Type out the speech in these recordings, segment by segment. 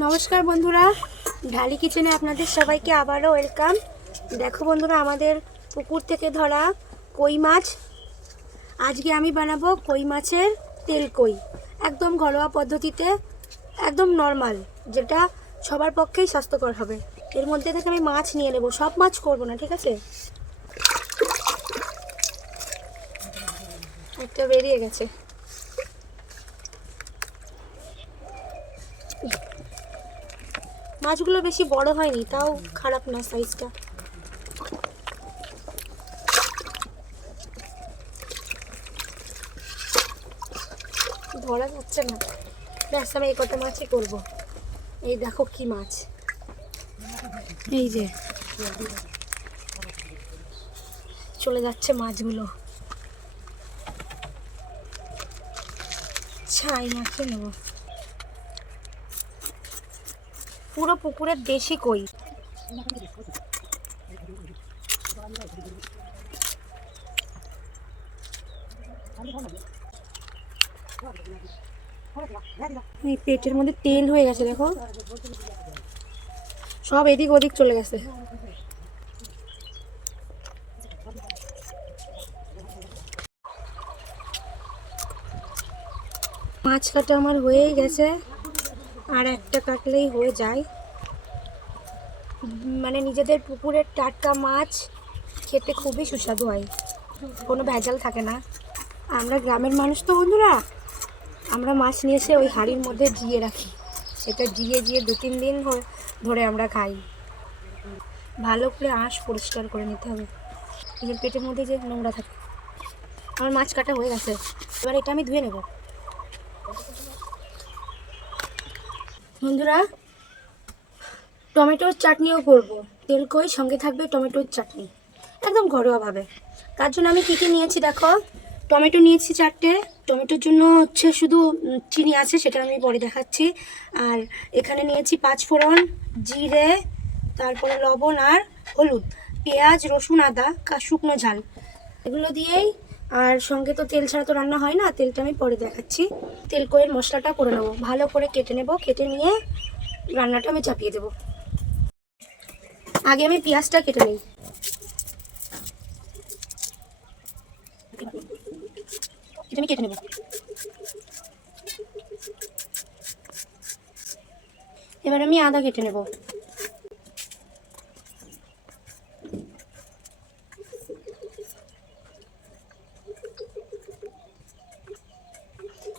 নমস্কার বন্ধুরা, ঢালি কিচেনে আপনাদের সবাইকে আবারও ওয়েলকাম। দেখো বন্ধুরা, আমাদের পুকুর থেকে ধরা কই মাছ। আজকে আমি বানাবো কই মাছের তেল কই, একদম ঘরোয়া পদ্ধতিতে, একদম নর্মাল, যেটা সবার পক্ষেই স্বাস্থ্যকর হবে। এর মধ্যে থেকে আমি মাছ নিয়ে নেব, সব মাছ করবো না, ঠিক আছে? একটা বেরিয়ে গেছে। মাছগুলো বেশি বড় হয়নি, তাও খারাপ না সাইজটা। ধরা যাচ্ছে না, ব্যাস আমি এই কত মাছই করবো। এই দেখো কি মাছ, এই যে চলে যাচ্ছে মাছগুলো। ছাই মাছে নেব, পুরো পুকুরের দেশি কই। এই পেটের মধ্যে তেল হয়ে গেছে, দেখো সব এদিক ওদিক চলে গেছে। মাছ কাটা আমার হয়েই গেছে, আর একটা কাটলেই হয়ে যায়। মানে নিজেদের পুকুরের টাটকা মাছ খেতে খুবই সুস্বাদু হয়, কোনো ভেজাল থাকে না। আমরা গ্রামের মানুষ তো বন্ধুরা, আমরা মাছ নিয়ে এসে ওই হাঁড়ির মধ্যে জিয়ে রাখি, সেটা জিয়ে 2-3 দিন ধরে আমরা খাই। ভালো করে আঁশ পরিষ্কার করে নিতে হবে, নিজের পেটের মধ্যে যে নোংরা থাকে। আমার মাছ কাটা হয়ে গেছে, এবার এটা আমি ধুয়ে নেব। বন্ধুরা, টমেটোর চাটনিও করব, তেল কই সঙ্গে থাকবে টমেটোর চাটনি, একদম ঘরোয়াভাবে। তার জন্য আমি কী কী নিয়েছি দেখো। টমেটো নিয়েছি 4টে, টমেটোর জন্য হচ্ছে শুধু চিনি আছে, সেটা আমি পরে দেখাচ্ছি। আর এখানে নিয়েছি 5 ফোড়ন, জিরে, তারপরে লবণ আর হলুদ, পেঁয়াজ, রসুন, আদা, শুকনো ঝাল, এগুলো দিয়েই। আর সঙ্গে তো তেল ছাড়া তো রান্না হয় না, তেলটা আমি পরে দেখাচ্ছি। তেল কইয়ের মশলাটা করে নেবো, ভালো করে কেটে নেব, কেটে নিয়ে রান্নাটা আমি চাপিয়ে দেবো। আগে আমি পেঁয়াজটা কেটে নিই। এটা আমি কেটে নেব। এবার আমি আদা কেটে নেব।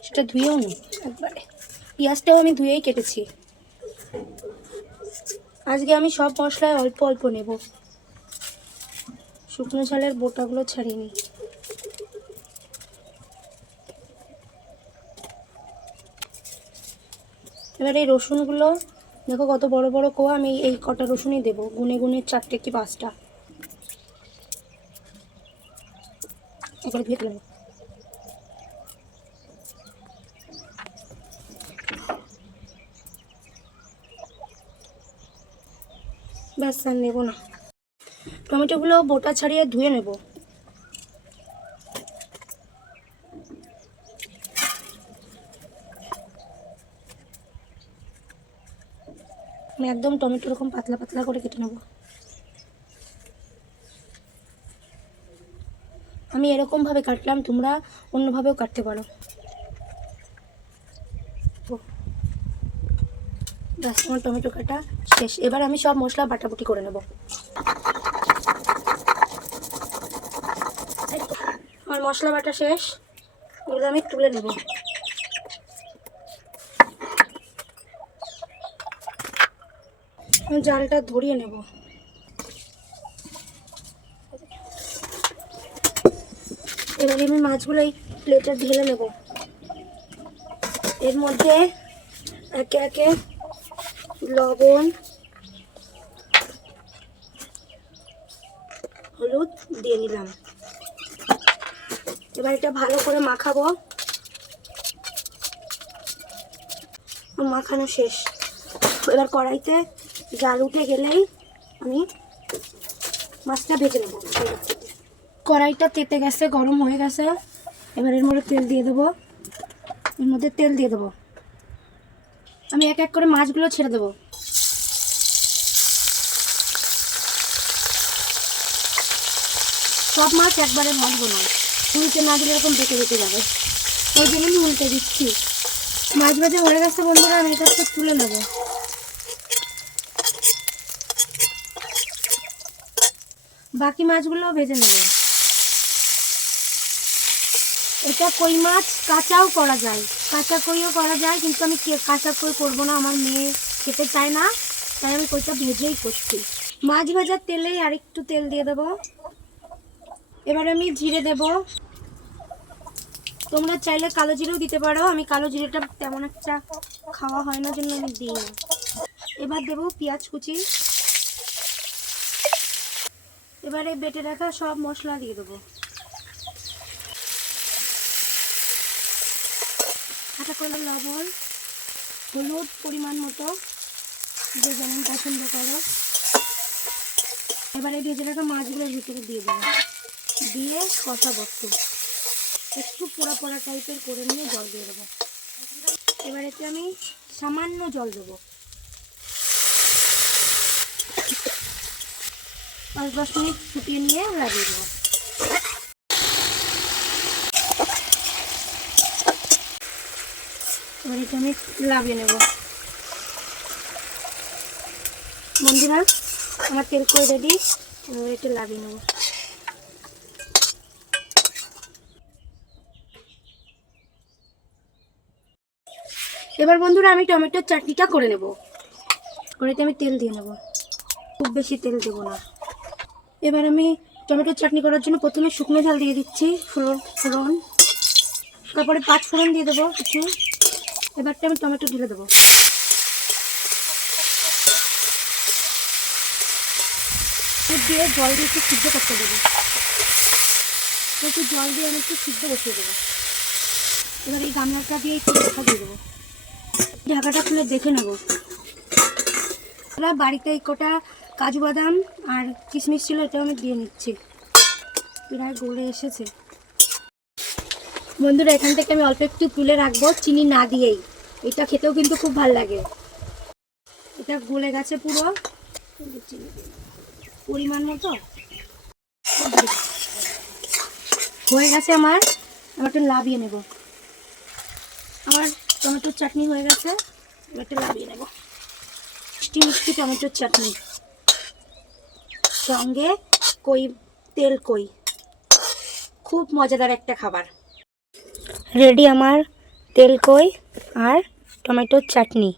সেটা ধুয়েও নি একবারে, পেঁয়াজটাও আমি ধুয়েই কেটেছি। আজকে আমি সব মশলায় অল্প অল্প নেব, শুকনো ঝালের বোটাগুলো ছাড়িয়ে নিই। এবার এই রসুনগুলো দেখো কত বড় বড় কোয়া, আমি এই কটা রসুনই দেবো, গুনে গুনে 4টে কি 5টা। এবারে ধুয়ে তুলে নেব। ব্যাস আর নেবো না, টমেটোগুলো বোটা ছাড়িয়ে ধুয়ে নেব। আমি একদম টমেটো এরকম পাতলা পাতলা করে কেটে নেব। আমি এরকমভাবে কাটলাম, তোমরা অন্যভাবেও কাটতে পারো। ব্যাস আমার টমেটো কাটা শেষ। এবার আমি সব মশলা বাটাবুটি করে নেব। আমার মশলা বাটা শেষ, এগুলো আমি তুলে নেব। জালটা ধরিয়ে নেব। এবার আমি মাছগুলো এই প্লেটে ঢেলে নেব। এর মধ্যে একে একে লবণ, হলুদ দিয়ে নিলাম। এবার এটা ভালো করে মাখাবো। মাখানো শেষ, এবার কড়াইতে জাল উঠে গেলেই আমি মাছটা ভেজে নেব। কড়াইটা তেতে গেছে, গরম হয়ে গেছে। এবার এর মধ্যে তেল দিয়ে দেবো, আমি এক এক করে মাছগুলো ছেড়ে দেবো। সব মাছ একবারে ভাজবো না, উল্টে না দিলে এরকম বেঁকে বেঁকে যাবে, ওই জন্য আমি উল্টে দিচ্ছি। মাছ ভাজা হয়ে গেছে বন্ধুরা, আমি এটা একটু তুলে নেবো। বাকি মাছগুলো ভেজে নেব। এটা কই মাছ কাঁচাও করা যায়, কাঁচা কইও করা যায়, কিন্তু আমি কাঁচা কই করবো না, আমার মেয়ে খেতে চায় না, তাই আমি কইটা ভেজেই করছি। মাছ ভাজার তেলেই আরেকটু তেল দিয়ে দেবো। এবার আমি জিরে দেব, তোমরা চাইলে কালো জিরেও দিতে পারো, আমি কালো জিরেটা তেমন একটা খাওয়া হয় না জন্য আমি দিই না। এবার দেবো পেঁয়াজ কুচি। এবারে বেটে রাখা সব মশলা দিয়ে দেবো। আটা করে লবণ, হলুদ পরিমাণ মতো, যে যেমন পছন্দ করো। এবারে ভেজে রাখা মাছগুলোর ভিতরে দিয়ে দেবো, দিয়ে কষাবো, একটু পোড়া পোড়া টাইপের করে নিয়ে জল দিয়ে দেবো। এবার এতে আমি সামান্য জল দেবো, 5-10 মিনিট ফুটিয়ে নিয়ে লাগিয়ে দেবো। এবার এটা আমি লাগিয়ে নেব। বন্ধুরা আমার তেল কই রেডি, এবার এটা লাগিয়ে নেব। এবার বন্ধুরা আমি টমেটোর চাটনিটা করে নেব। কড়াইতে আমি তেল দিয়ে নেব, খুব বেশি তেল দেবো না। এবার আমি টমেটোর চাটনি করার জন্য প্রথমে শুকনো ঝাল দিয়ে দিচ্ছি, ফোড়ন, তারপরে 5 ফোড়ন দিয়ে দেবো কিছু। এবারটা আমি টমেটো ঢেলে দেবো, দিয়ে জল দিয়ে একটু সিদ্ধ করতে দেবো। একটু জল দিয়ে আমি একটু সিদ্ধ বসিয়ে দেবো। এবার এই গামলাটা দিয়ে একটু ঢাকা দিয়ে দেবো, ঢাকাটা খুলে দেখে নেবো। বাড়িতে এই কটা কাজু বাদাম আর কিশমিশ ছিল, এটাও আমি দিয়ে নিচ্ছি। প্রায় গলে এসেছে বন্ধুরা, এখান থেকে আমি অল্প একটু তুলে রাখবো চিনি না দিয়েই, এটা খেতেও কিন্তু খুব ভালো লাগে। এটা গলে গেছে পুরো পরিমাণ মতো হয়ে গেছে আমার। এবার একটু লাভিয়ে নেব, আমার টমেটোর চাটনি হয়ে গেছে। এবার একটু লাভিয়ে নেব, মিষ্টি মিষ্টি টমেটোর চাটনি, সঙ্গে তেল কই, খুব মজাদার একটা খাবার রেডি আমার তেল কই আর টমেটোর চাটনি।